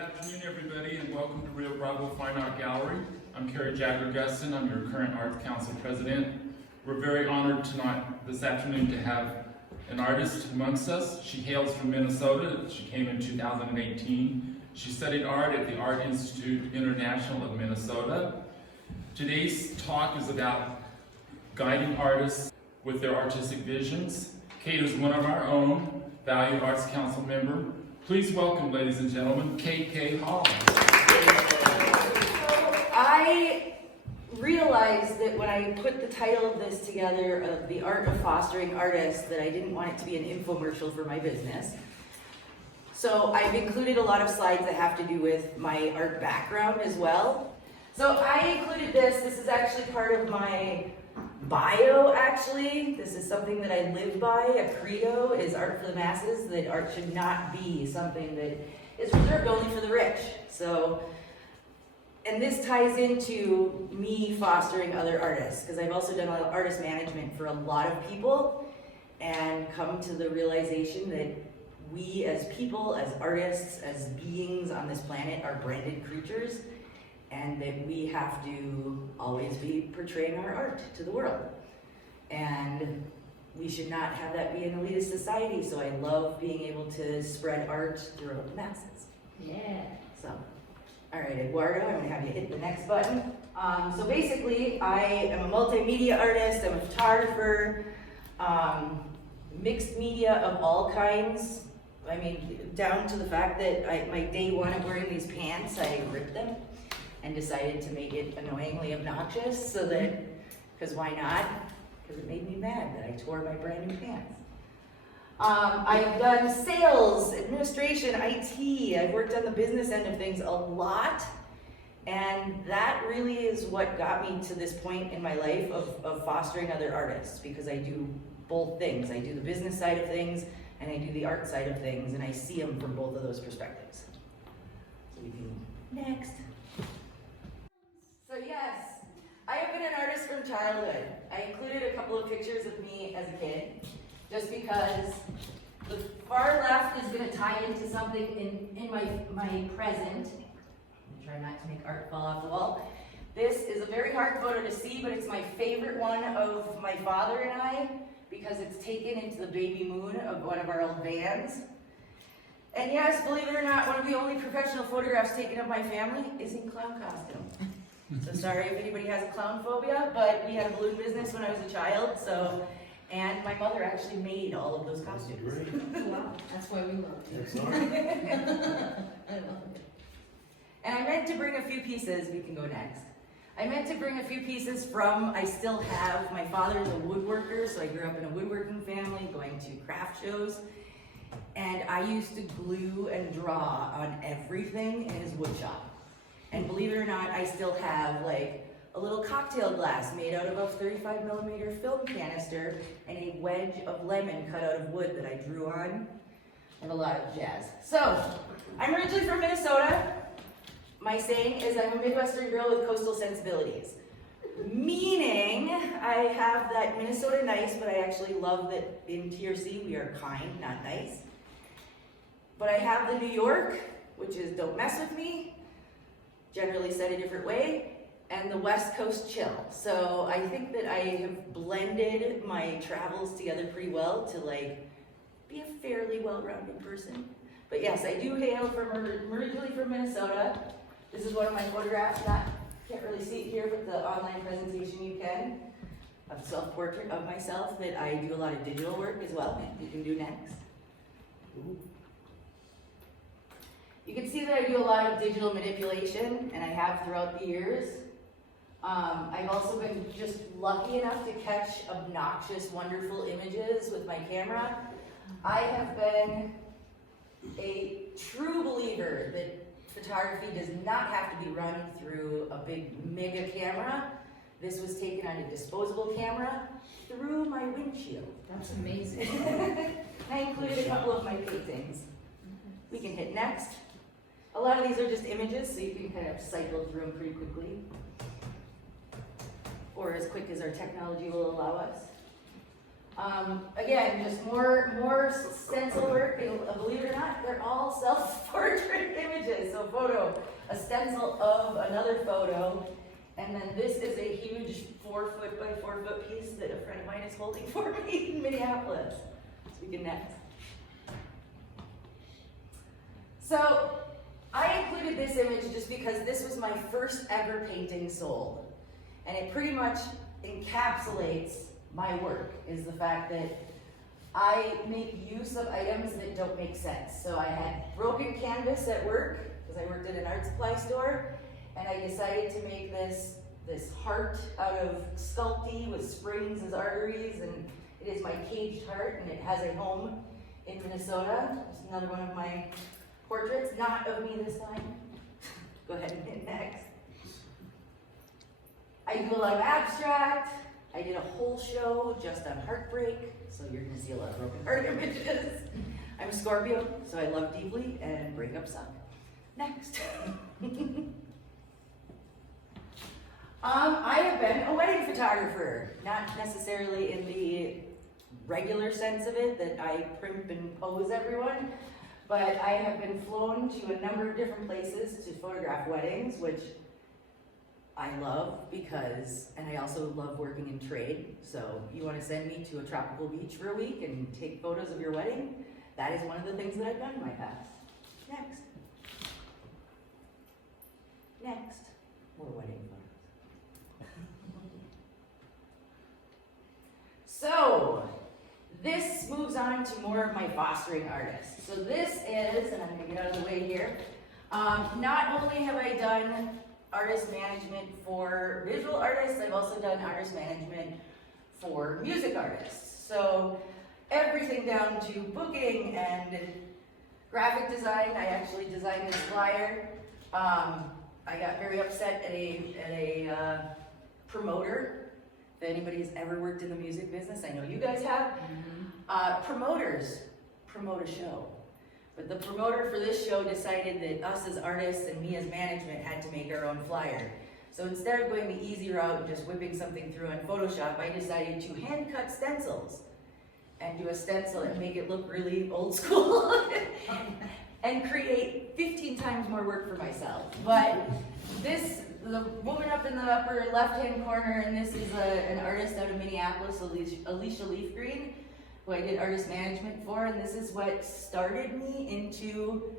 afternoon, everybody, and welcome to Rio Bravo Fine Art Gallery. I'm Carrie Jagger-Gustin. I'm your current Arts Council President. We're very honored this afternoon to have an artist amongst us. She hails from Minnesota. She came in 2018. She studied art at the Art Institute International of Minnesota. Today's talk is about guiding artists with their artistic visions. Kate is one of our own, valued Arts Council member. Please welcome, ladies and gentlemen, Kate Keke Hall. I realized that when I put the title of this together, of The Art of Fostering Artists, that I didn't want it to be an infomercial for my business. So I've included a lot of slides that have to do with my art background as well. So I included this. This is actually part of my bio, actually. This is something that I live by. A credo is art for the masses, that art should not be something that is reserved only for the rich. So, and this ties into me fostering other artists, because I've also done a lot of artist management for a lot of people and come to the realization that we as people, as artists, as beings on this planet are branded creatures, and that we have to always be portraying our art to the world. And we should not have that be an elitist society, so I love being able to spread art throughout the masses. Yeah. So, all right, Eduardo, I'm gonna have you hit the next button. So basically, I am a multimedia artist, I'm a photographer, mixed media of all kinds. I mean, down to the fact that my day one of wearing these pants, I ripped them and decided to make it annoyingly obnoxious, so that, because why not? Because it made me mad that I tore my brand new pants. I've done sales, administration, IT. I've worked on the business end of things a lot, and that really is what got me to this point in my life of fostering other artists, because I do both things. I do the business side of things, and I do the art side of things, and I see them from both of those perspectives. So we can, next. So yes, I have been an artist from childhood. I included a couple of pictures of me as a kid, just because the far left is going to tie into something in my present. I'm trying not to make art fall off the wall. This is a very hard photo to see, but it's my favorite one of my father and I, because it's taken into the baby moon of one of our old vans. And yes, believe it or not, one of the only professional photographs taken of my family is in clown costume. So sorry if anybody has a clown phobia, but we had a balloon business when I was a child, so, and my mother actually made all of those costumes. Wow, that's why we love you. I love it. And I meant to bring a few pieces, we can go next. I meant to bring a few pieces from, I still have, my father's a woodworker, so I grew up in a woodworking family, going to craft shows. And I used to glue and draw on everything in his wood shop. And believe it or not, I still have like a little cocktail glass made out of a 35mm film canister and a wedge of lemon cut out of wood that I drew on, and a lot of jazz. So, I'm originally from Minnesota. My saying is I'm a Midwestern girl with coastal sensibilities. Meaning, I have that Minnesota nice, but I actually love that in TRC we are kind, not nice. But I have the New York, which is don't mess with me, generally said a different way, and the West Coast chill. So I think that I have blended my travels together pretty well to like be a fairly well-rounded person. But yes, I do hail from originally from Minnesota. This is one of my photographs. Can't really see it here, but the online presentation you can. A self-portrait of myself that I do a lot of digital work as well. You can do next. Ooh. You can see that I do a lot of digital manipulation, and I have throughout the years. I've also been just lucky enough to catch obnoxious, wonderful images with my camera. I have been a true believer that photography does not have to be run through a big mega camera. This was taken on a disposable camera through my windshield. That's amazing. I included a couple of my paintings. We can hit next. A lot of these are just images, so you can kind of cycle through them pretty quickly, or as quick as our technology will allow us. Again, just more stencil work. Believe it or not, they're all self-portrait images. So photo, a stencil of another photo, and then this is a huge 4 foot by 4 foot piece that a friend of mine is holding for me in Minneapolis. So we can next. So I included this image just because this was my first ever painting sold. And it pretty much encapsulates my work, is the fact that I make use of items that don't make sense. So I had broken canvas at work, because I worked at an art supply store, and I decided to make this heart out of sculpey with springs as arteries, and it is my caged heart, and it has a home in Minnesota. It's another one of my portraits, not of me this time. Go ahead and hit next. I do a lot of abstract. I did a whole show just on heartbreak, so you're gonna see a lot of broken heart images. I'm Scorpio, so I love deeply and breakups suck. Next. I have been a wedding photographer, not necessarily in the regular sense of it, that I primp and pose everyone, but I have been flown to a number of different places to photograph weddings, which I love because, and I also love working in trade, so you want to send me to a tropical beach for a week and take photos of your wedding? That is one of the things that I've done in my past. Next. Next. More wedding photos. So, this moves on to more of my fostering artists. So this is, and I'm going to get out of the way here, not only have I done artist management for visual artists, I've also done artist management for music artists. So everything down to booking and graphic design. I actually designed this flyer. I got very upset at a promoter. If anybody's ever worked in the music business, I know you guys have. Promoters promote a show. But the promoter for this show decided that us as artists and me as management had to make our own flyer. So instead of going the easy route and just whipping something through on Photoshop, I decided to hand cut stencils and do a stencil and make it look really old school and create 15 times more work for myself. But this, the woman up in the upper left-hand corner, and this is an artist out of Minneapolis, Alicia Leaf Green, who I did artist management for, and this is what started me into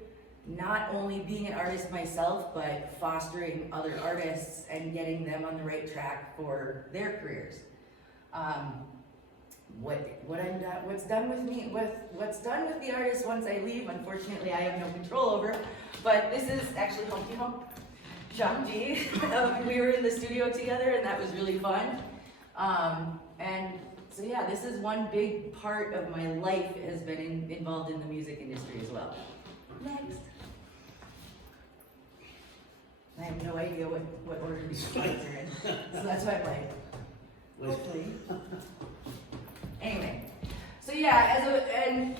not only being an artist myself, but fostering other artists and getting them on the right track for their careers. What's done with the artist once I leave, unfortunately, I have no control over. But this is actually Humpty Hump, Shangji. We were in the studio together, and that was really fun. And so yeah, this is one big part of my life has been involved in the music industry as well. Next. I have no idea what order these slides are in, so that's why I'm like, hopefully. Anyway, so yeah, and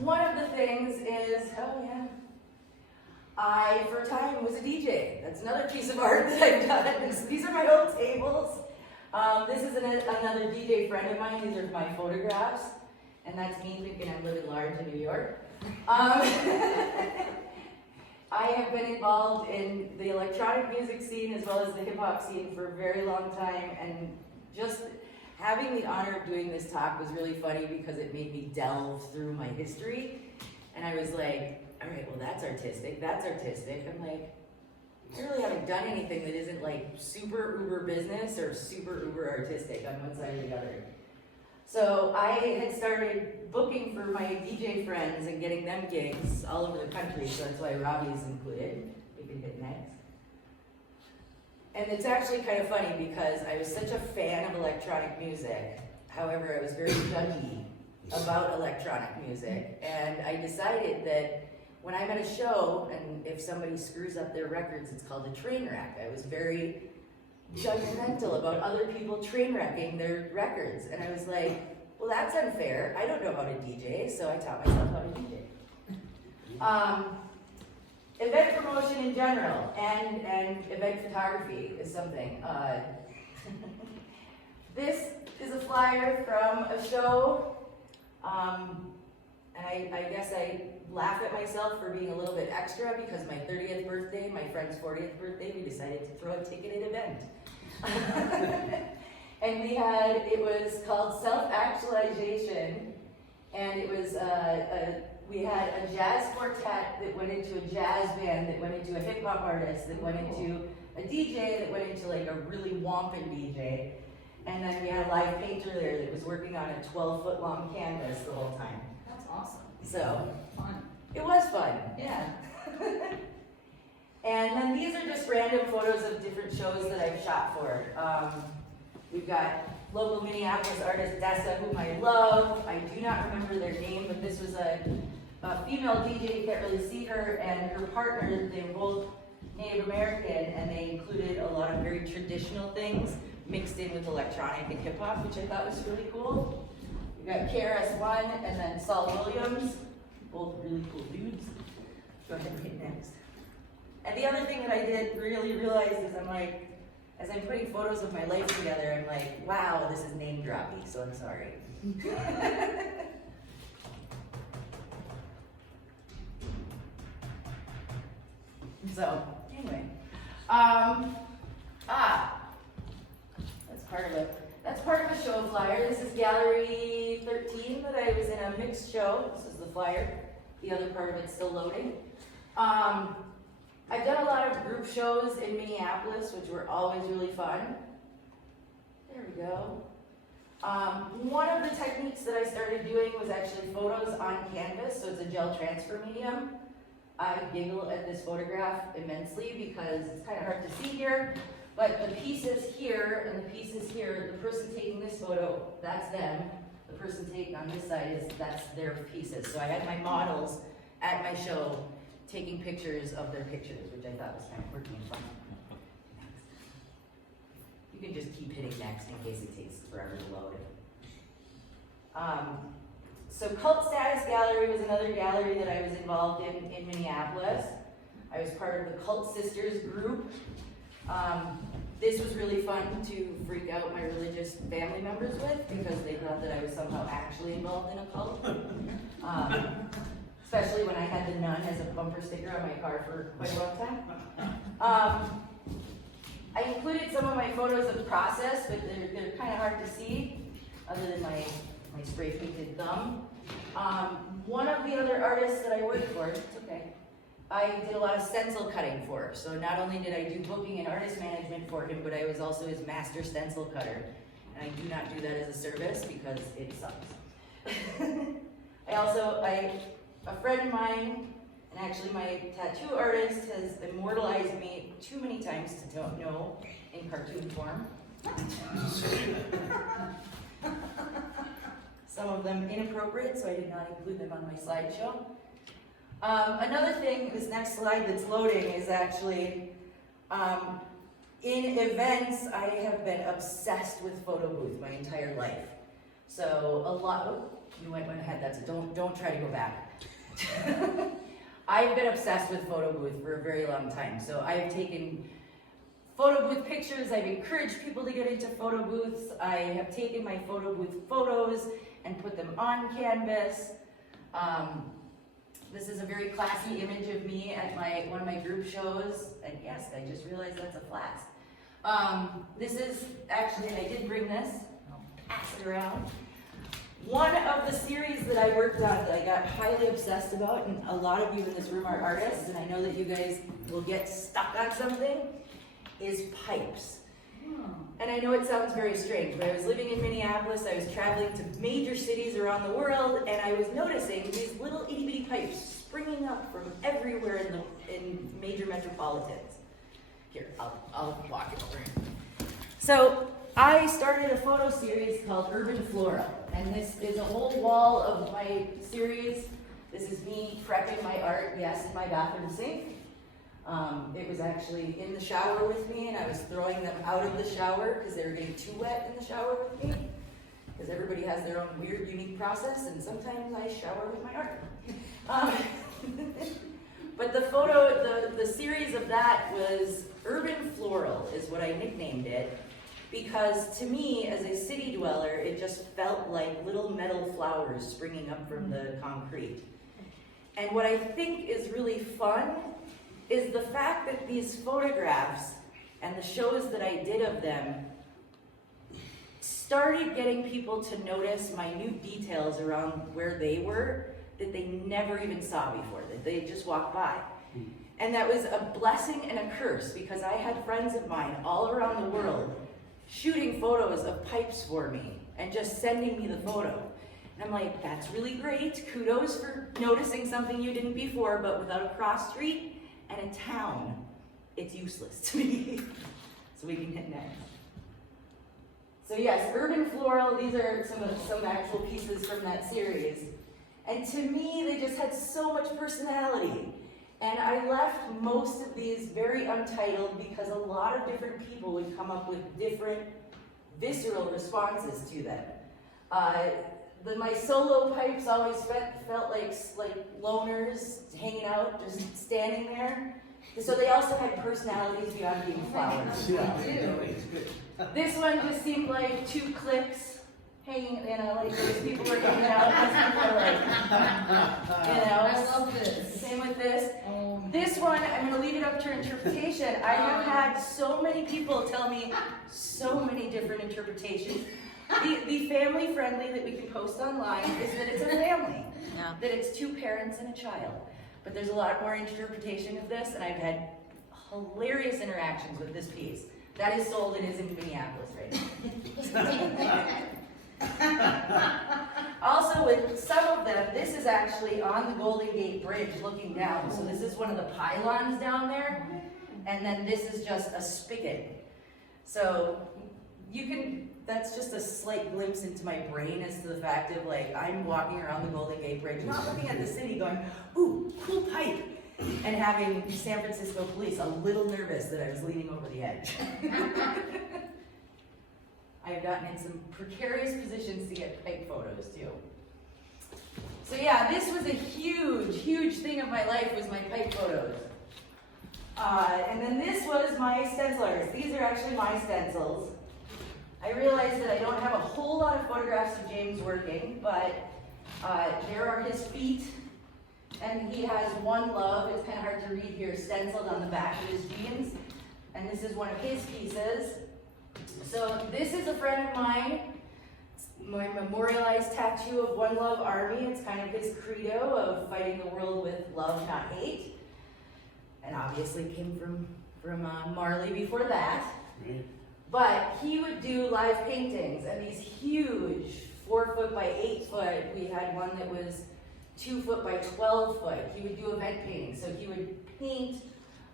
one of the things is, oh yeah, I for a time was a DJ. That's another piece of art that I've done. These are my old tables. This is another DJ friend of mine. These are my photographs, and that's me thinking I'm living large in New York. I have been involved in the electronic music scene as well as the hip hop scene for a very long time, and just having the honor of doing this talk was really funny because it made me delve through my history, and I was like, all right, well that's artistic, I'm like, I really haven't done anything that isn't like super uber business or super uber artistic on one side or the other. So I had started booking for my DJ friends and getting them gigs all over the country, so that's why Robbie's included. We can hit next. And it's actually kind of funny because I was such a fan of electronic music. However, I was very judgy about electronic music, and I decided that when I'm at a show and if somebody screws up their records, it's called a train wreck. I was very judgmental about other people train wrecking their records, and I was like, well, that's unfair. I don't know how to DJ, so I taught myself how to DJ. Event promotion in general and event photography is something. This is a flyer from a show, and I guess I laugh at myself for being a little bit extra because my 30th birthday, my friend's 40th birthday, we decided to throw a ticketed event. And it was called Self-Actualization, and it was, we had a jazz quartet that went into a jazz band, that went into a hip hop artist, that went into a DJ, that went into like a really wompin' DJ. And then we had a live painter there that was working on a 12-foot long canvas the whole time. That's awesome. So, Fun. it was fun. Yeah. And then these are just random photos of different shows that I've shot for. We've got local Minneapolis artist Dessa, whom I love. I do not remember their name, but this was a female DJ, you can't really see her, and her partner, they were both Native American, and they included a lot of very traditional things mixed in with electronic and hip hop, which I thought was really cool. We've got KRS-One and then Saul Williams, both really cool dudes. Go ahead and hit next. And the other thing that I did really realize is I'm like, as I'm putting photos of my life together, I'm like, wow, this is name droppy, so I'm sorry. So, anyway, that's part of a show flyer. This is Gallery 13 that I was in a mixed show. This is the flyer. The other part of it's still loading. I've done a lot of group shows in Minneapolis, which were always really fun. There we go. One of the techniques that I started doing was actually photos on canvas, so it's a gel transfer medium. I giggle at this photograph immensely because it's kind of hard to see here, but the pieces here and the pieces here, the person taking this photo, that's them. The person taking on this side, that's their pieces. So I had my models at my show taking pictures of their pictures, which I thought was kind of quirky and fun. You can just keep hitting next in case it takes forever to load. So Cult Status Gallery was another gallery that I was involved in Minneapolis. I was part of the Cult Sisters group. This was really fun to freak out my religious family members with because they thought that I was somehow actually involved in a cult. Especially when I had the nun as a bumper sticker on my car for quite a long time. I included some of my photos of process, but they're kind of hard to see, other than my spray painted thumb. One of the other artists that I worked for, it's okay, I did a lot of stencil cutting for. So not only did I do booking and artist management for him, but I was also his master stencil cutter. And I do not do that as a service because it sucks. A friend of mine, and actually my tattoo artist, has immortalized me too many times to don't know in cartoon form. Some of them inappropriate, so I did not include them on my slideshow. Another thing, this next slide that's loading is actually, in events, I have been obsessed with photo booth my entire life. So a lot, you went ahead, that's it, don't try to go back. I've been obsessed with photo booth for a very long time. So I've taken photo booth pictures, I've encouraged people to get into photo booths, I have taken my photo booth photos and put them on canvas. This is a very classy image of me at one of my group shows, and yes, I just realized that's a flask. This is, actually, I did bring this, I'll pass it around. One of the series that I worked on that I got highly obsessed about, and a lot of you in this room are artists, and I know that you guys will get stuck on something, is pipes. And I know it sounds very strange, but I was living in Minneapolis, I was traveling to major cities around the world, and I was noticing these little itty bitty pipes springing up from everywhere in major metropolitans. Here, I'll walk it over. So I started a photo series called Urban Flora, and this is a whole wall of my series. This is me prepping my art, yes, in my bathroom sink. It was actually in the shower with me, and I was throwing them out of the shower because they were getting too wet in the shower with me. Because everybody has their own weird, unique process, and sometimes I shower with my art. But the series of that was Urban Floral, is what I nicknamed it, because to me, as a city dweller, it just felt like little metal flowers springing up from the concrete. And what I think is really fun is the fact that these photographs and the shows that I did of them started getting people to notice minute details around where they were that they never even saw before, that they just walked by. And that was a blessing and a curse, because I had friends of mine all around the world shooting photos of pipes for me and just sending me the photo. And I'm like, that's really great. Kudos for noticing something you didn't before, but without a cross street and a town, it's useless to me. So we can hit next. So yes, Urban Floral, these are some actual pieces from that series. And to me, they just had so much personality. And I left most of these very untitled because a lot of different people would come up with different visceral responses to them. My solo pipes always felt like loners hanging out, just standing there. So they also had personalities beyond being flowers. This one just seemed like two clicks hanging, like those people were hanging out. These people were I love this. Same with this. Oh, This one, I'm going to leave it up to your interpretation. I have had so many people tell me so many different interpretations. The family friendly that we can post online is that it's a family, that it's two parents and a child. But there's a lot more interpretation of this, and I've had hilarious interactions with this piece. That is sold, it is in Minneapolis right now. Also, with some of them, this is actually on the Golden Gate Bridge looking down. So this is one of the pylons down there, and then this is just a spigot. So that's just a slight glimpse into my brain as to the fact of like, I'm walking around the Golden Gate Bridge, not looking at the city going, ooh, cool pipe, and having San Francisco police a little nervous that I was leaning over the edge. I've gotten in some precarious positions to get pipe photos too. So yeah, this was a huge, huge thing of my life, was my pipe photos. And then this was my stencil artist. These are actually my stencils. I realized that I don't have a whole lot of photographs of James working, but there are his feet, and he has One Love, it's kind of hard to read here, stenciled on the back of his jeans, and this is one of his pieces. So this is a friend of mine, my memorialized tattoo of One Love Army. It's kind of his credo of fighting the world with love, not hate, and obviously came from Marley before that. Right. But he would do live paintings, and these huge 4 foot by 8 foot. We had one that was 2 foot by 12 foot. He would do event paintings, so he would paint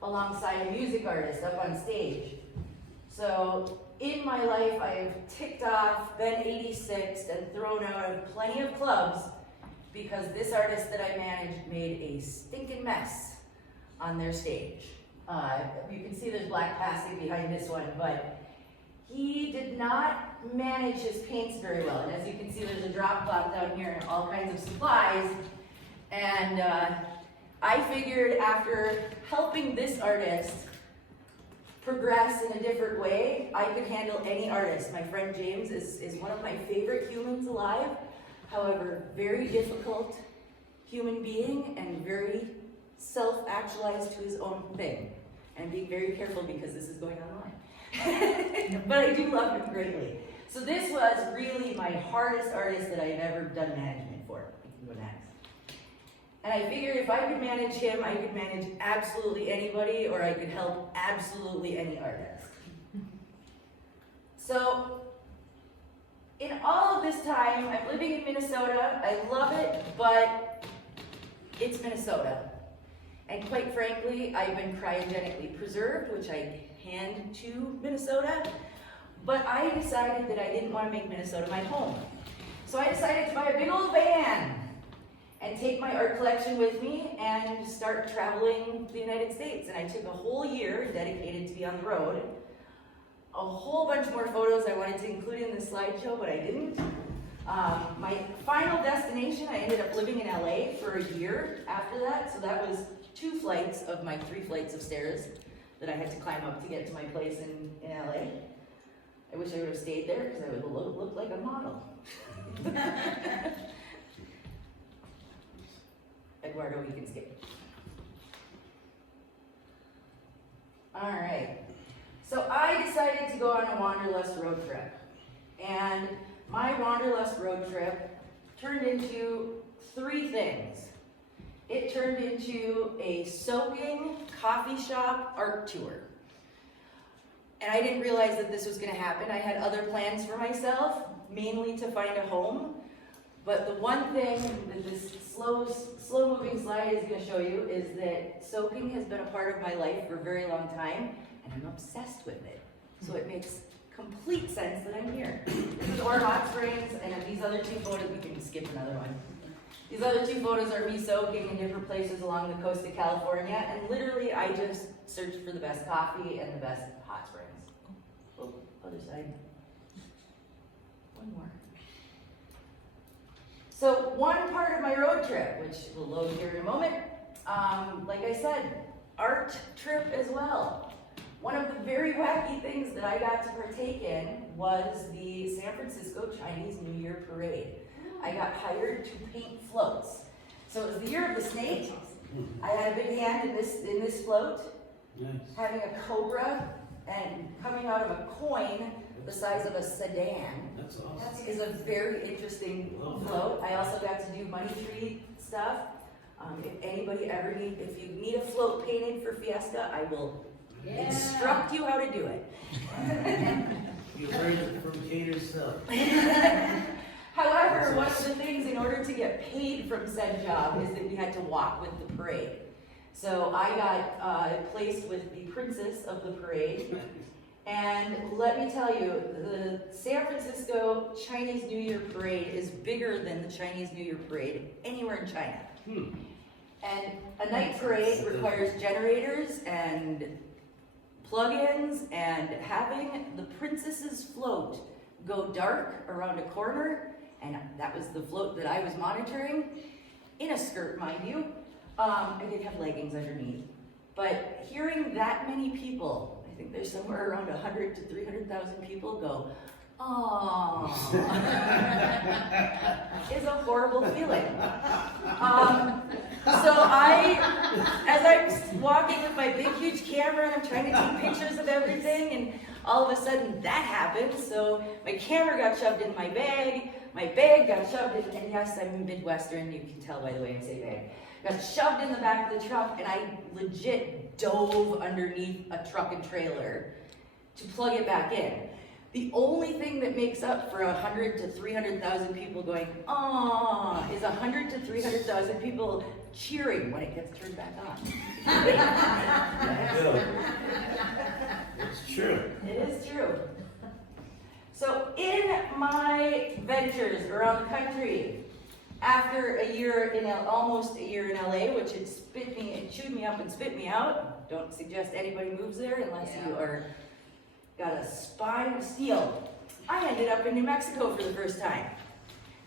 alongside a music artist up on stage. So in my life, I've ticked off, been 86'd, and thrown out of plenty of clubs because this artist that I managed made a stinking mess on their stage. You can see there's black plastic behind this one, but he did not manage his paints very well. And as you can see, there's a drop cloth down here and all kinds of supplies. And I figured after helping this artist progress in a different way, I could handle any artist. My friend James is one of my favorite humans alive. However, very difficult human being and very self-actualized to his own thing. And being very careful because this is going online. But I do love him greatly. So this was really my hardest artist that I've ever done management for. I can go next. And I figured if I could manage him, I could manage absolutely anybody, or I could help absolutely any artist. So in all of this time, I'm living in Minnesota. I love it, but it's Minnesota. And quite frankly, I've been cryogenically preserved, which I hand to Minnesota. But I decided that I didn't want to make Minnesota my home. So I decided to buy a big old van and take my art collection with me and start traveling the United States. And I took a whole year dedicated to be on the road. A whole bunch more photos I wanted to include in this slideshow, but I didn't. My final destination, I ended up living in LA for a year after that. So that was 2 flights of my 3 flights of stairs that I had to climb up to get to my place in LA. I wish I would have stayed there because I would look like a model. Eduardo, you can skip. All right. So I decided to go on a Wanderlust road trip. And my Wanderlust road trip turned into 3 things. It turned into a soaking coffee shop art tour. And I didn't realize that this was gonna happen. I had other plans for myself, mainly to find a home. But the one thing that this slow moving slide is gonna show you is that soaking has been a part of my life for a very long time, and I'm obsessed with it. So it makes complete sense that I'm here. This is Ore Hot Springs, and these other 2 photos, we can skip another one. These other 2 photos are me soaking in different places along the coast of California, and literally I just searched for the best coffee and the best hot springs. Oh, other side. One more. So one part of my road trip, which will load here in a moment, like I said, art trip as well. One of the very wacky things that I got to partake in was the San Francisco Chinese New Year Parade. I got hired to paint floats. So it was the year of the snake. I had a big hand in this float, having a cobra and coming out of a coin the size of a sedan. That's awesome. That is a very interesting float. I also got to do money tree stuff. If anybody ever if you need a float painted for Fiesta, I will instruct you how to do it. You heard it from Kate herself. However, one of the things in order to get paid from said job is that we had to walk with the parade. So I got placed with the princess of the parade. And let me tell you, the San Francisco Chinese New Year Parade is bigger than the Chinese New Year Parade anywhere in China. And a night parade requires generators and plug-ins, and having the princess's float go dark around a corner, and that was the float that I was monitoring, in a skirt, mind you. I did have leggings underneath. But hearing that many people, I think there's somewhere around 100 to 300,000 people go, "Aww," is a horrible feeling. So as I'm walking with my big, huge camera and I'm trying to take pictures of everything, and all of a sudden that happened. So my camera got shoved in my bag got shoved in, and yes, I'm Midwestern, you can tell by the way I say bag. Got shoved in the back of the truck, and I legit dove underneath a truck and trailer to plug it back in. The only thing that makes up for 100 to 300,000 people going, "Aww," is 100 to 300,000 people cheering when it gets turned back on. It's true. It is true. So in my ventures around the country, after almost a year in LA, which it chewed me up and spit me out. Don't suggest anybody moves there unless you got a spine of steel. I ended up in New Mexico for the first time.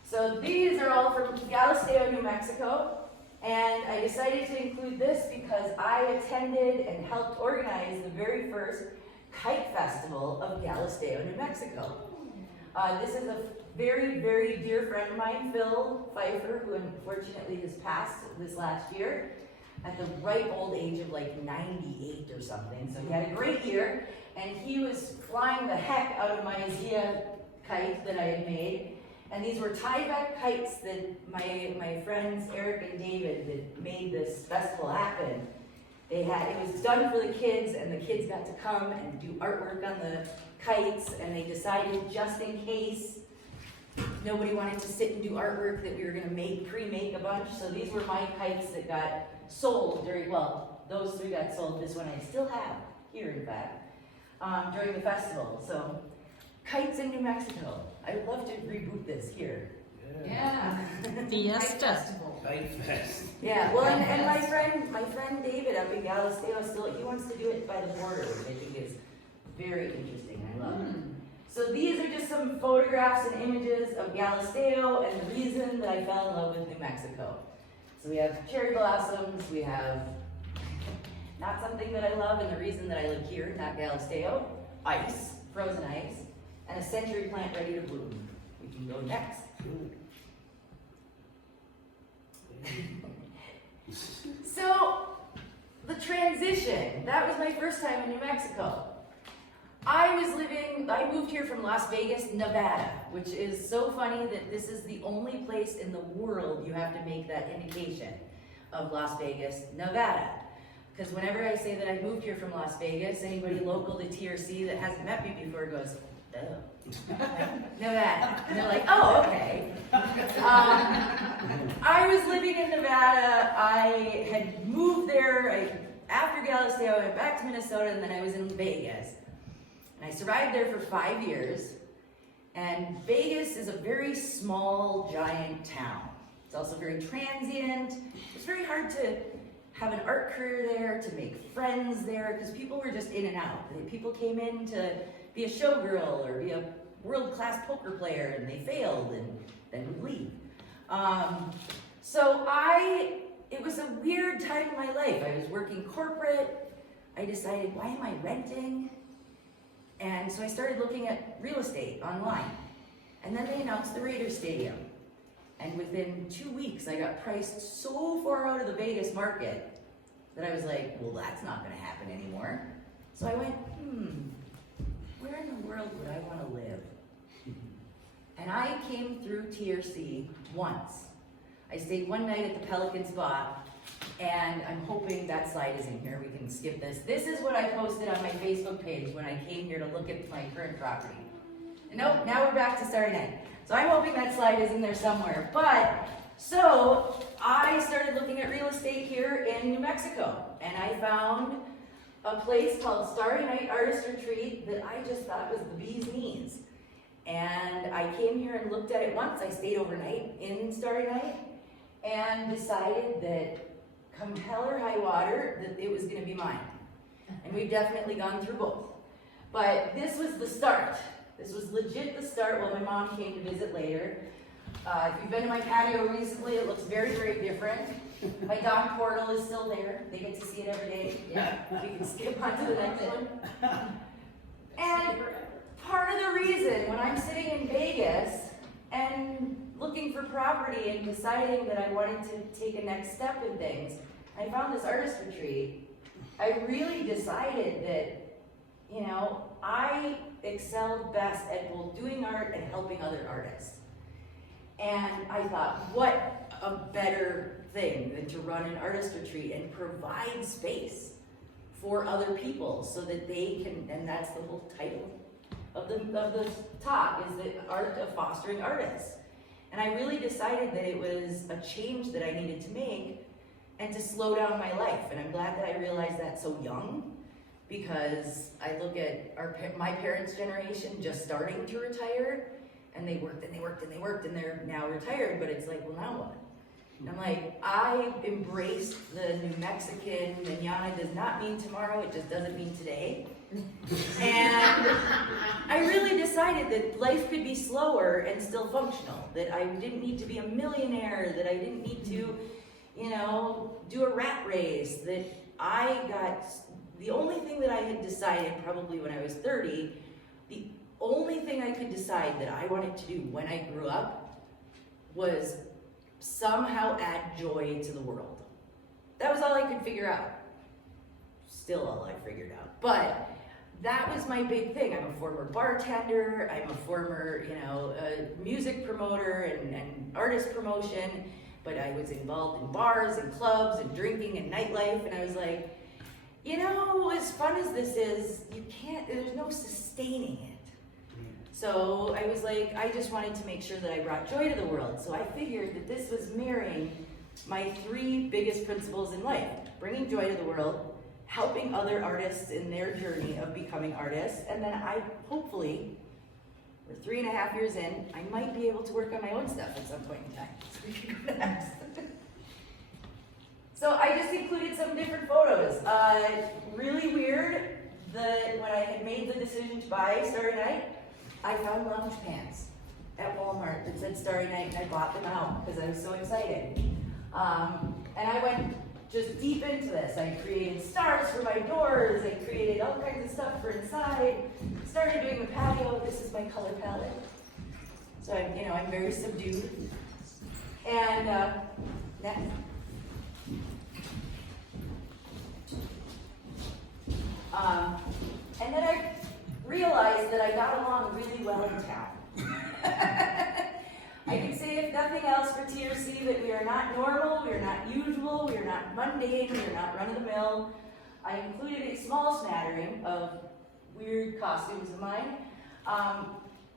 So these are all from Galisteo, New Mexico. And I decided to include this because I attended and helped organize the very first kite festival of Galisteo, New Mexico. This is a very, very dear friend of mine, Phil Pfeiffer, who unfortunately has passed this last year at the ripe old age of like 98 or something. So he had a great year, and he was flying the heck out of my Zia kite that I had made. And these were tie-back kites that my friends Eric and David that made this festival happen. It was done for the kids, and the kids got to come and do artwork on the kites, and they decided just in case nobody wanted to sit and do artwork that we were going to pre-make a bunch. So these were my kites that got sold those 3 got sold. This one I still have here, in fact, during the festival. So kites in New Mexico. I would love to reboot this here. Yeah. Fiesta. Kite Fest. Yeah, well, and my friend David up in Galisteo he wants to do it by the border, which I think is very interesting. I love it. So these are just some photographs and images of Galisteo and the reason that I fell in love with New Mexico. So we have cherry blossoms, we have not something that I love and the reason that I live here, not Galisteo, ice, frozen ice, and a century plant ready to bloom. We can go next. So, the transition, that was my first time in New Mexico. I moved here from Las Vegas, Nevada, which is so funny that this is the only place in the world you have to make that indication of Las Vegas, Nevada. Because whenever I say that I moved here from Las Vegas, anybody local to TRC that hasn't met me before goes, oh, Nevada. And they're like, oh, okay. I was living in Nevada. I had moved there. After Galisteo, I went back to Minnesota, and then I was in Vegas. And I survived there for 5 years. And Vegas is a very small, giant town. It's also very transient. It's very hard to have an art career there, to make friends there, because people were just in and out. People came in to be a showgirl or be a world-class poker player, and they failed and then would leave. It was a weird time in my life. I was working corporate. I decided, why am I renting? And so I started looking at real estate online. And then they announced the Raiders Stadium. And within 2 weeks, I got priced so far out of the Vegas market that I was like, well, that's not gonna happen anymore. So I went, where in the world would I wanna live? And I came through TRC once. I stayed one night at the Pelican Spa, and I'm hoping that slide is in here. We can skip this. This is what I posted on my Facebook page when I came here to look at my current property. And nope, now we're back to Starry Night. So I'm hoping that slide is in there somewhere. So I started looking at real estate here in New Mexico, and I found a place called Starry Night Retreat that I just thought was the bee's knees. And I came here and looked at it once. I stayed overnight in Starry Night and decided that come hell or high water, that it was gonna be mine. And we've definitely gone through both. But this was the start. This was legit the start. Well, my mom came to visit later. If you've been to my patio recently, it looks very, very different. My dog portal is still there. They get to see it every day. Yeah, we can skip on to the next one. And part of the reason when I'm sitting in Vegas and looking for property and deciding that I wanted to take a next step in things, I found this artist retreat. I really decided that, I excelled best at both doing art and helping other artists. And I thought, what a better thing than to run an artist retreat and provide space for other people so that they can, and that's the whole title of the talk, is the art of fostering artists. And I really decided that it was a change that I needed to make and to slow down my life. And I'm glad that I realized that so young, because I look at my parents' generation just starting to retire, and they worked and they worked and they worked, and they're now retired, but it's like, well, now what? And I'm like, I embraced the New Mexican, mañana does not mean tomorrow, it just doesn't mean today. And I really decided that life could be slower and still functional, that I didn't need to be a millionaire, that I didn't need to, do a rat race, that the only thing that I had decided probably when I was 30, the only thing I could decide that I wanted to do when I grew up was somehow add joy to the world. That was all I could figure out. Still all I figured out. But that was my big thing. I'm a former bartender. I'm a former, music promoter and artist promotion. But I was involved in bars and clubs and drinking and nightlife. And I was like, as fun as this is, there's no sustaining it. So I was like, I just wanted to make sure that I brought joy to the world. So I figured that this was marrying my 3 biggest principles in life: bringing joy to the world, helping other artists in their journey of becoming artists, and then hopefully, we're 3.5 years in, I might be able to work on my own stuff at some point in time. So we can go next. So I just included some different photos. Really weird, when I had made the decision to buy Starry Night, I found lounge pants at Walmart that said Starry Night, and I bought them out because I was so excited. And I went just deep into this. I created stars for my doors. I created all kinds of stuff for inside. Started doing the patio. This is my color palette. So I'm very subdued. And next. And then I realized that I got along really well in town. I can say, if nothing else, for TRC, that we are not normal, we are not usual, we are not mundane, we are not run-of-the-mill. I included a small smattering of weird costumes of mine.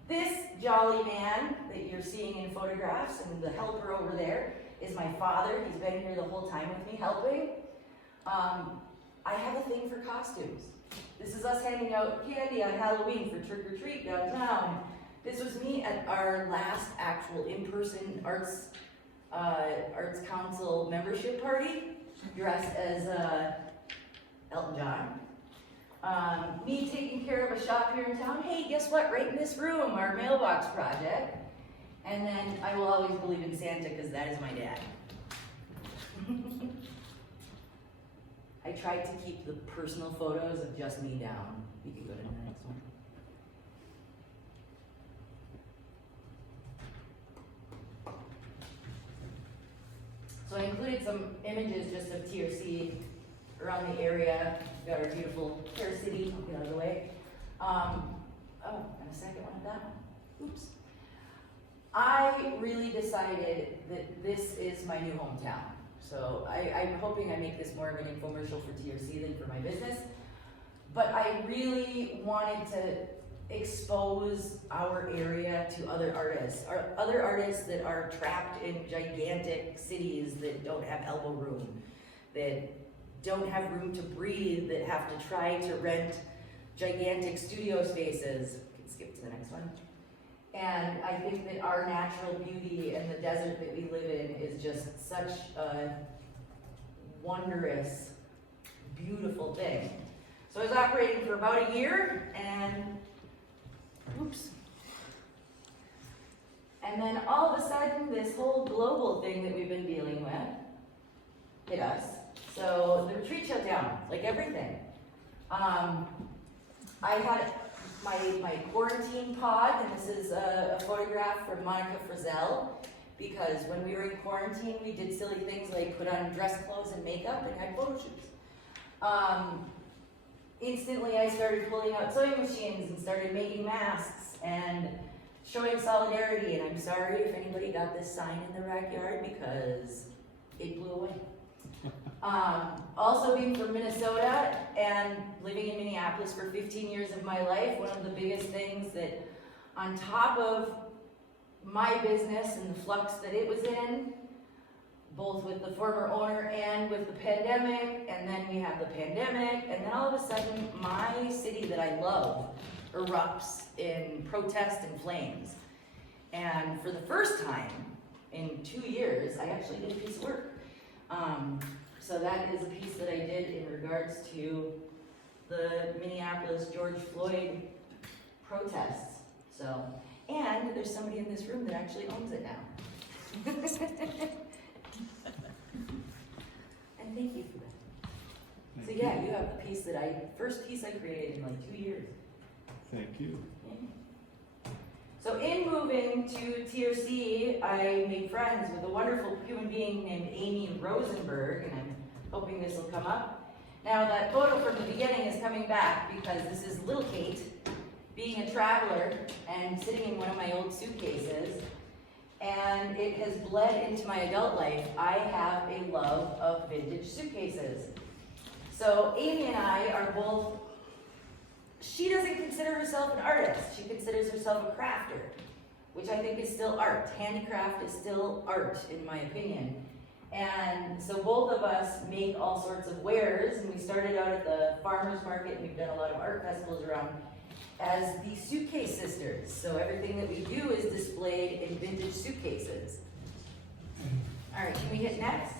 This jolly man that you're seeing in photographs, and the helper over there, is my father. He's been here the whole time with me helping. I have a thing for costumes. This is us handing out candy on Halloween for trick or treat downtown. This was me at our last actual in-person Arts Council membership party, dressed as Elton John. Me taking care of a shop here in town. Hey, guess what? Right in this room, our mailbox project. And then I will always believe in Santa because that is my dad. I tried to keep the personal photos of just me down. You can go to the next one. So I included some images just of TRC around the area. We've got our beautiful Fair City, get out of the way. Oh, and a second one of that one. Oops. I really decided that this is my new hometown. So I'm hoping I make this more of an infomercial for TRC than for my business. But I really wanted to expose our area to other artists that are trapped in gigantic cities that don't have elbow room, that don't have room to breathe, that have to try to rent gigantic studio spaces. You can skip to the next one. And I think that our natural beauty and the desert that we live in is just such a wondrous, beautiful thing. So I was operating for about a year, and oops. And then all of a sudden, this whole global thing that we've been dealing with hit us. So the retreat shut down, like everything. I had my quarantine pod, and this is a photograph from Monica Frizzell, because when we were in quarantine, we did silly things like put on dress clothes and makeup and had photo shoots. Instantly, I started pulling out sewing machines and started making masks and showing solidarity, and I'm sorry if anybody got this sign in the backyard because it blew away. Also being from Minnesota and living in Minneapolis for 15 years of my life, one of the biggest things that, on top of my business and the flux that it was in, both with the former owner and with the pandemic, and then we have the pandemic, and then all of a sudden my city that I love erupts in protest and flames. And for the first time in 2 years, I actually did a piece of work. So that is a piece that I did in regards to the Minneapolis George Floyd protests. So, and there's somebody in this room that actually owns it now. And thank you for that. So yeah, you have the piece that first piece I created in like 2 years. Thank you. So in moving to TRC, I made friends with a wonderful human being named Amy Rosenberg, and I'm hoping this will come up. Now that photo from the beginning is coming back because this is little Kate being a traveler and sitting in one of my old suitcases, and it has bled into my adult life. I have a love of vintage suitcases. So Amy and I are both, she doesn't consider herself an artist. She considers herself a crafter, which I think is still art. Handicraft is still art, in my opinion. And so both of us make all sorts of wares, and we started out at the farmer's market, and we've done a lot of art festivals around as the Suitcase Sisters. So everything that we do is displayed in vintage suitcases. All right, can we hit next?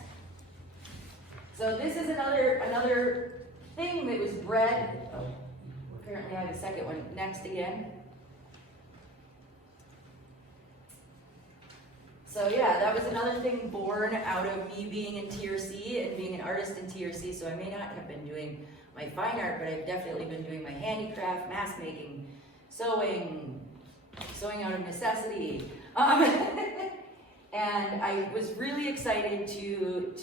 So this is another thing that was bred. Oh, apparently I have a second one. Next again. So yeah, that was another thing born out of me being in TRC and being an artist in TRC. So I may not have been doing my fine art, but I've definitely been doing my handicraft, mask making, sewing out of necessity. And I was really excited to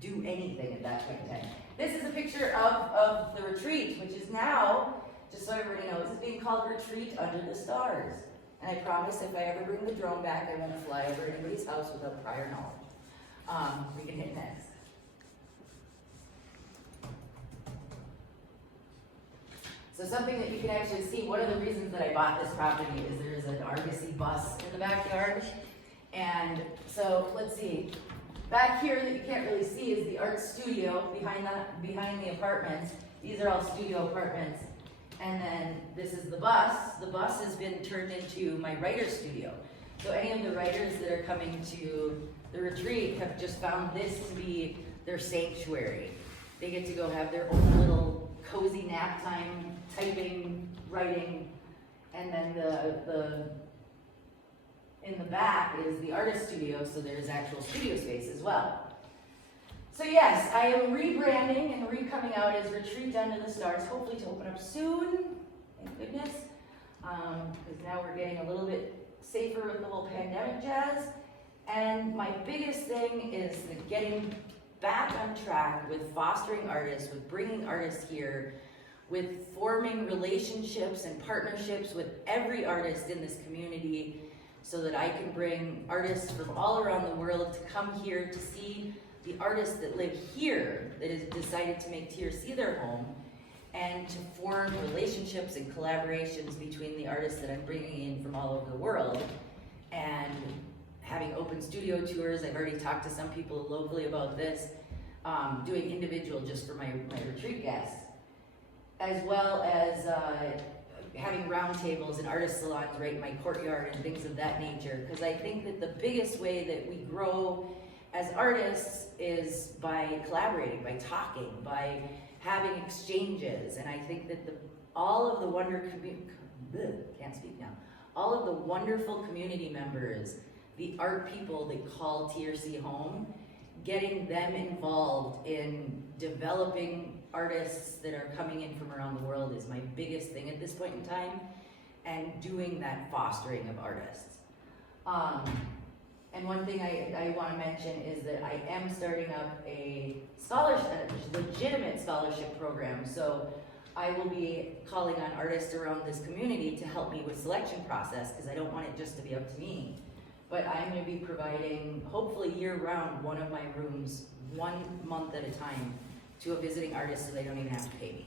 do anything at that point in time. This is a picture of the retreat, which is now just so everybody knows, it's being called Retreat Under the Stars. And I promise if I ever bring the drone back, I won't fly over anybody's house without prior knowledge. We can hit next. So something that you can actually see, one of the reasons that I bought this property is there's an Argosy bus in the backyard. And so, let's see, back here that you can't really see is the art studio behind the apartments. These are all studio apartments. And then this is the bus. The bus has been turned into my writer's studio. So any of the writers that are coming to the retreat have just found this to be their sanctuary. They get to go have their own little cozy nap time, typing, writing, and then in the back is the artist studio, so there's actual studio space as well. So yes, I am rebranding and re-coming out as Retreat Under the Stars, hopefully to open up soon, thank goodness, because now we're getting a little bit safer with the whole pandemic jazz. And my biggest thing is getting back on track with fostering artists, with bringing artists here, with forming relationships and partnerships with every artist in this community so that I can bring artists from all around the world to come here to see the artists that live here that has decided to make TRC their home, and to form relationships and collaborations between the artists that I'm bringing in from all over the world, and having open studio tours. I've already talked to some people locally about this, doing individual just for my retreat guests, as well as having roundtables and artist salons right in my courtyard and things of that nature, because I think that the biggest way that we grow as artists is by collaborating, by talking, by having exchanges. And I think that all of the wonderful community members, the art people that call TRC home, getting them involved in developing artists that are coming in from around the world is my biggest thing at this point in time, and doing that fostering of artists. And one thing I want to mention is that I am starting up a scholarship, a legitimate scholarship program. So I will be calling on artists around this community to help me with selection process, because I don't want it just to be up to me. But I'm going to be providing, hopefully year-round, one of my rooms, 1 month at a time, to a visiting artist so they don't even have to pay me.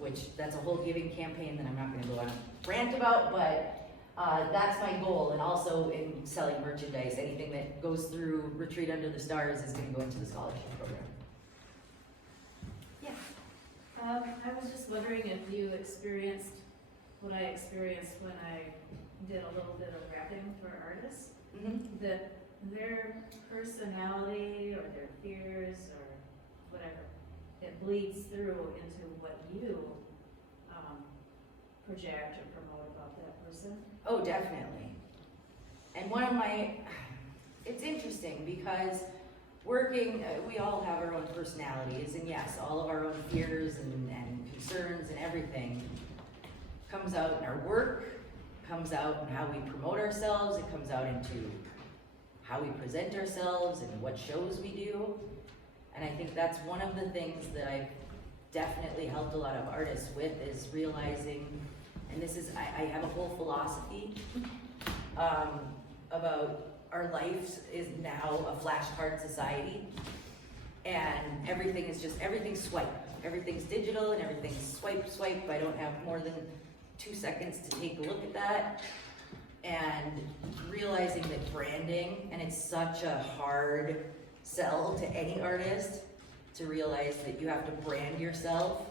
Which, that's a whole giving campaign that I'm not going to go on a rant about, but that's my goal. And also in selling merchandise, anything that goes through Retreat Under the Stars is going to go into the scholarship program. Yeah. I was just wondering if you experienced what I experienced when I did a little bit of rapping for artists, that their personality or their fears or whatever, it bleeds through into what you project or promote about that person. Oh, definitely. And one of my, it's interesting because working, we all have our own personalities, and yes, all of our own fears and concerns and everything comes out in our work, comes out in how we promote ourselves, it comes out into how we present ourselves and what shows we do. And I think that's one of the things that I've definitely helped a lot of artists with, is realizing, and this is, I have a whole philosophy about our life is now a flashcard society, and everything is just, everything's swipe. Everything's digital and everything's swipe, swipe. I don't have more than 2 seconds to take a look at that. And realizing that branding, and it's such a hard sell to any artist to realize that you have to brand yourself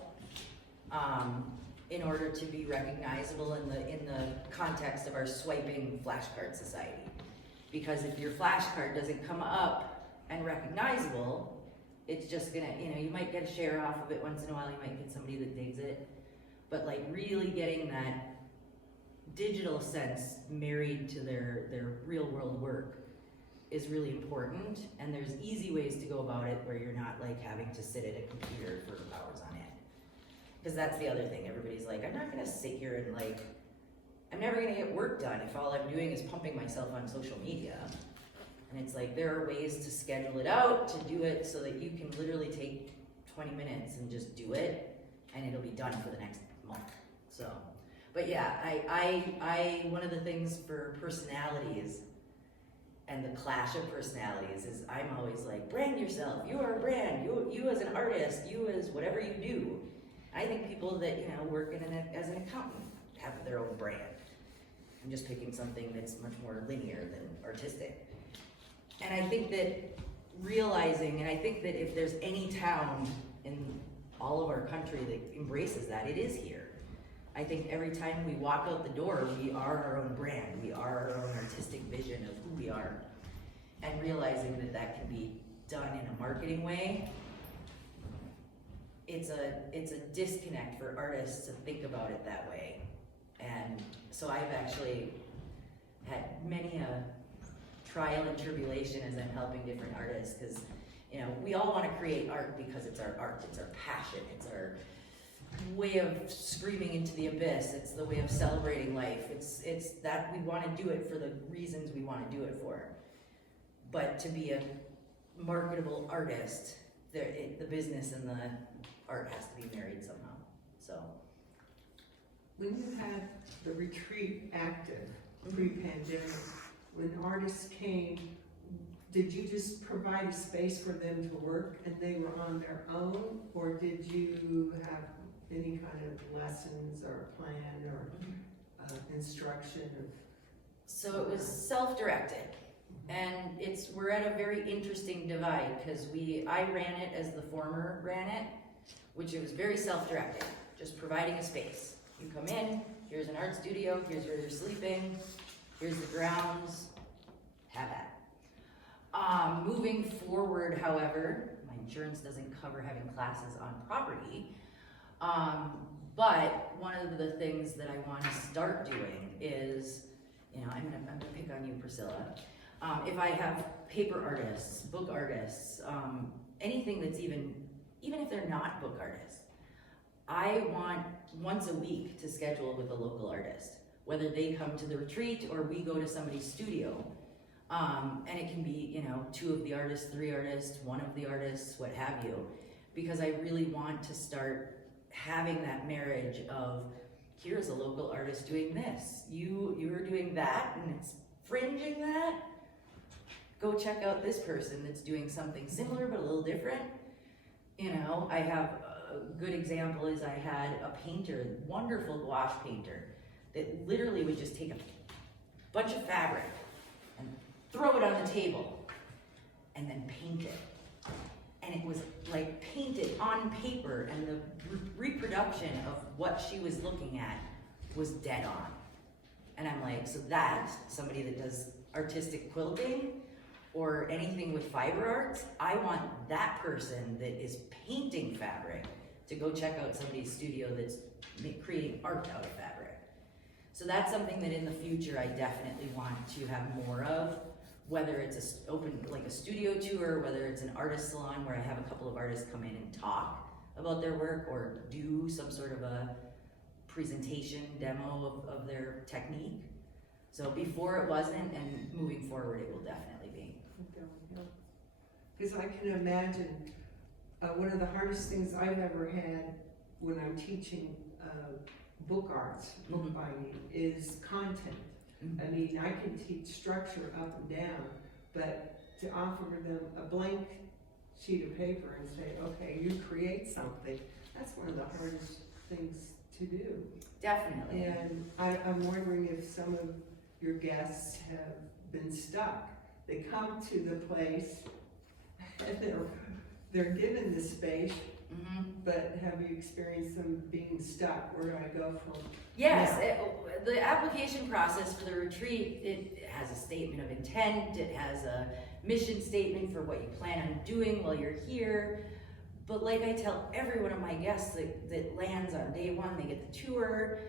in order to be recognizable in the context of our swiping flashcard society. Because if your flashcard doesn't come up and recognizable, it's just gonna, you might get a share off of it once in a while, you might get somebody that digs it, but like really getting that digital sense married to their real world work is really important. And there's easy ways to go about it where you're not like having to sit at a computer for hours on end. Because that's the other thing, everybody's like, I'm not gonna sit here and like, I'm never gonna get work done if all I'm doing is pumping myself on social media. And it's like, there are ways to schedule it out, to do it so that you can literally take 20 minutes and just do it, and it'll be done for the next month. So, but yeah, one of the things for personalities and the clash of personalities is I'm always like, brand yourself, you are a brand, you as an artist, you as whatever you do. I think people that, you know, work as an accountant have their own brand. I'm just picking something that's much more linear than artistic. And I think that realizing, and I think that if there's any town in all of our country that embraces that, it is here. I think every time we walk out the door, we are our own brand. We are our own artistic vision of who we are. And realizing that that can be done in a marketing way, it's a disconnect for artists to think about it that way. And so I've actually had many a trial and tribulation as I'm helping different artists, because, you know, we all want to create art because it's our art, it's our passion, it's our way of screaming into the abyss, it's the way of celebrating life, it's that we want to do it for the reasons we want to do it for. But to be a marketable artist, the business and the art has to be married somehow, so. When you had the retreat active, pre-pandemic, when artists came, did you just provide a space for them to work and they were on their own? Or did you have any kind of lessons or plan or instruction? So it was self-directed. And we're at a very interesting divide, because I ran it as the former ran it, which it was very self-directed, just providing a space. You come in, here's an art studio, here's where you're sleeping, here's the grounds, have at it. Moving forward, however, my insurance doesn't cover having classes on property, but one of the things that I want to start doing is, you know, I'm gonna pick on you, Priscilla. If I have paper artists, book artists, anything that's even if they're not book artists, I want once a week to schedule with a local artist, whether they come to the retreat or we go to somebody's studio. And it can be, you know, 2 of the artists, 3 artists, 1 of the artists, what have you, because I really want to start having that marriage of, here's a local artist doing this, you're doing that, and it's fringing that. Go check out this person that's doing something similar but a little different. You know, I have a good example is I had a painter, wonderful gouache painter, that literally would just take a bunch of fabric and throw it on the table and then paint it. And it was like painted on paper, and the reproduction of what she was looking at was dead on. And I'm like, so that's somebody that does artistic quilting or anything with fiber arts. I want that person that is painting fabric to go check out somebody's studio that's creating art out of fabric. So that's something that in the future I definitely want to have more of, whether it's like a studio tour, whether it's an artist salon where I have a couple of artists come in and talk about their work or do some sort of a presentation demo of their technique. So before it wasn't, and moving forward it will definitely be. Because I can imagine one of the hardest things I've ever had when I'm teaching book arts, book binding, is content. I mean, I can teach structure up and down, but to offer them a blank sheet of paper and say, okay, you create something, that's one of the hardest things to do. Definitely. And I'm wondering if some of your guests have been stuck. They come to the place and they're given the space, but have you experienced them being stuck? Where do I go from? Yes, the application process for the retreat, it has a statement of intent, it has a mission statement for what you plan on doing while you're here. But like I tell every one of my guests that lands on day 1, they get the tour.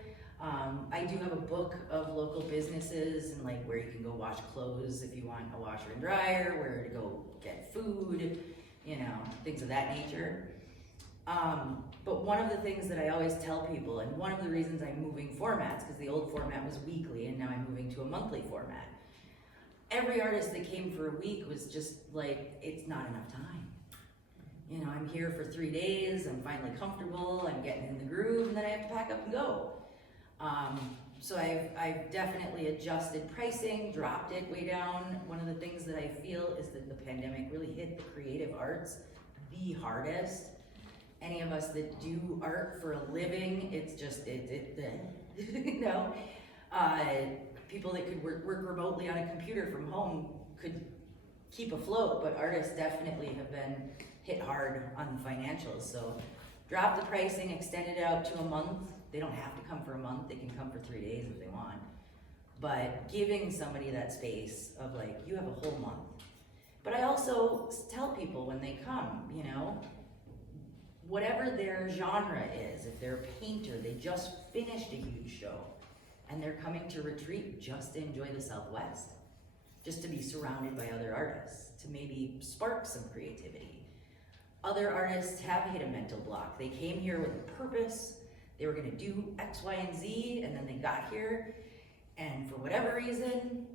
I do have a book of local businesses and like where you can go wash clothes if you want a washer and dryer, where to go get food, you know, things of that nature. But one of the things that I always tell people, and one of the reasons I'm moving formats, because the old format was weekly and now I'm moving to a monthly format. Every artist that came for a week was just like, it's not enough time. you know, I'm here for 3 days, I'm finally comfortable, I'm getting in the groove, and then I have to pack up and go. So I've definitely adjusted pricing, dropped it way down. One of the things that I feel is that the pandemic really hit the creative arts the hardest. Any of us that do art for a living, it's just, you know, people that could work remotely on a computer from home could keep afloat, but artists definitely have been hit hard on the financials. So drop the pricing, extend it out to a month. They don't have to come for a month, they can come for 3 days if they want. But giving somebody that space of like, you have a whole month. But I also tell people when they come, you know, whatever their genre is, if they're a painter, they just finished a huge show, and they're coming to retreat just to enjoy the Southwest, just to be surrounded by other artists, to maybe spark some creativity. Other artists have hit a mental block. They came here with a purpose, they were gonna do X, Y, and Z, and then they got here, and for whatever reason,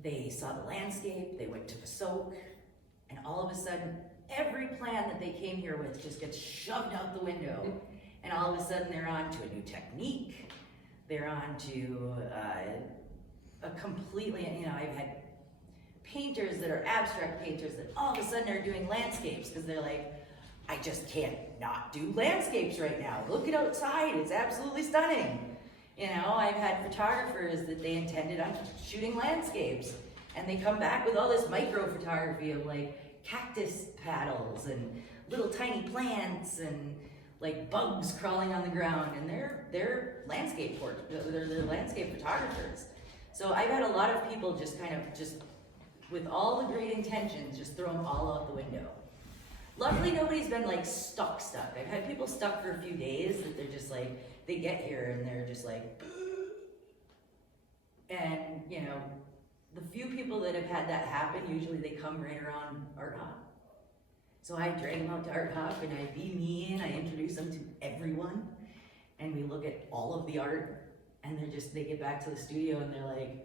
they saw the landscape, they went to the SCAC, and all of a sudden, every plan that they came here with just gets shoved out the window, and all of a sudden they're on to a new technique, they're on to a completely, you know, I've had painters that are abstract painters that all of a sudden are doing landscapes because they're like, I just can't not do landscapes right now. Look at outside, it's absolutely stunning. You know, I've had photographers that they intended on shooting landscapes, and they come back with all this micro photography of like cactus paddles and little tiny plants and like bugs crawling on the ground, and they're landscape they're landscape photographers. So I've had a lot of people just kind of with all the great intentions, just throw them all out the window. Luckily, nobody's been like stuck. I've had people stuck for a few days that they're just like, they get here and they're just like, and you know, the few people that have had that happen, usually they come right around Art Hop. So I drag them out to Art Hop and I be me and I introduce them to everyone, and we look at all of the art, and they get back to the studio and they're like,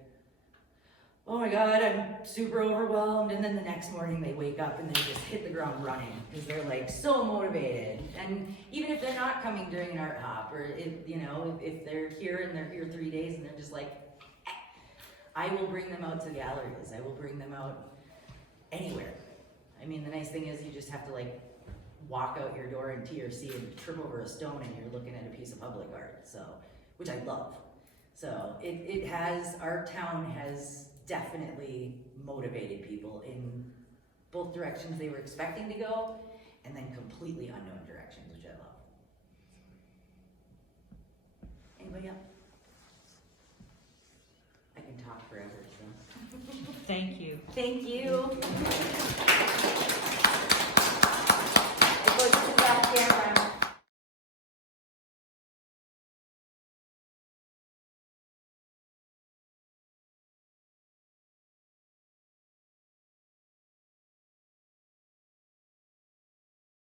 oh my God, I'm super overwhelmed. And then the next morning they wake up and they just hit the ground running because they're like so motivated. And even if they're not coming during an art hop, or if, you know, if they're here and they're here 3 days and they're just like, I will bring them out to galleries. I will bring them out anywhere. I mean, the nice thing is you just have to like walk out your door in TRC and trip over a stone and you're looking at a piece of public art. So, which I love. So our town has definitely motivated people in both directions they were expecting to go, and then completely unknown directions, which I love. Anybody else? I can talk forever, so. Thank you. Thank you.